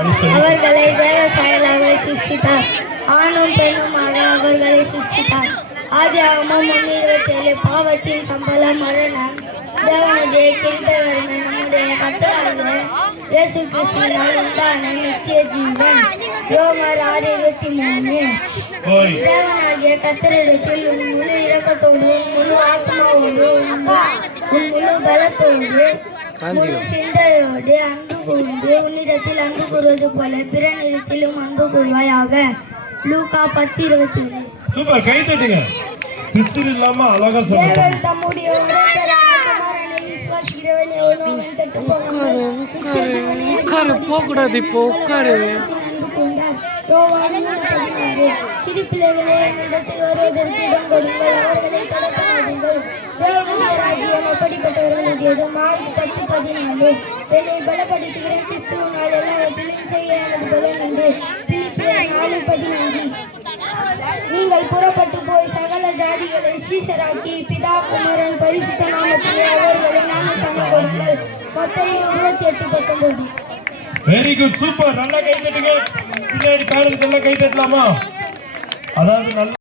அவர்களை தேவ சாயலாக சிருஷ்டித்தார். ஆணும் பெண்ணுமாக அவர்களை சிருஷ்டித்தார். ஆதியாகமம் 1:27 பாவத்தின் சம்பளம் மரணம், தேவனுடைய கிருபை நம்முடைய கர்த்தராகிய இயேசு கிறிஸ்துவினால் உண்டான நித்திய ஜீவன். ரோமர் 6:23 தேவனாகிய கர்த்தரிடத்தில் உன் முழு இரக்கத்தோடு, முழு ஆத்மாவோடு, உன் முழு பலத்தோடு, முழு சிந்தையோடு அன்பு கூர்ந்து உன்னிடத்தில் அன்பு கூறுவது போல பிறனிடத்திலும் அன்பு கூறுவாயாக. லூக்கா 10:27. சூப்பர், கை தட்டுங்க. கிறிஸ்து இல்லாம அழகா சொல்லுங்க. தேவன் தம்முடைய குமாரனை விசுவாசிக்கிறவன் எவனும் கெட்டுப் போகாமல் உட்காரு போகக்கூடாது, இப்போ உட்காரு. சிறு பிள்ளைகளே, என்னிடத்தில் வருவதற்கு இடம் கொடுங்கள், அவர்களை தடுக்காதீர்கள். தேவனுடைய ராஜ்யம் அப்படிப்பட்டவர்களுடையது. மார்க் 10:14 என்னை பலப்படுத்துகிற கிறிஸ்துவினால் எல்லாவற்றிலும் செய்ய எனது பலன் உண்டு. பிலிப்பியர் 4:14 நீங்கள் புறப்பட்டு போய் சகல ஜாதிகளை சீஷராக்கி பிதா குமாரன் பரிசுத்த நாமத்திலே அவர்களை ஞானஸ்நானம் கொடுங்கள். மத்தேயு 28:19. வெரி குட், சூப்பர், நல்லா கை தட்டுங்க. பின்னாடி பேரண்ட்ஸ் எல்லாம் கை தட்டலாமா? அதாவது நல்ல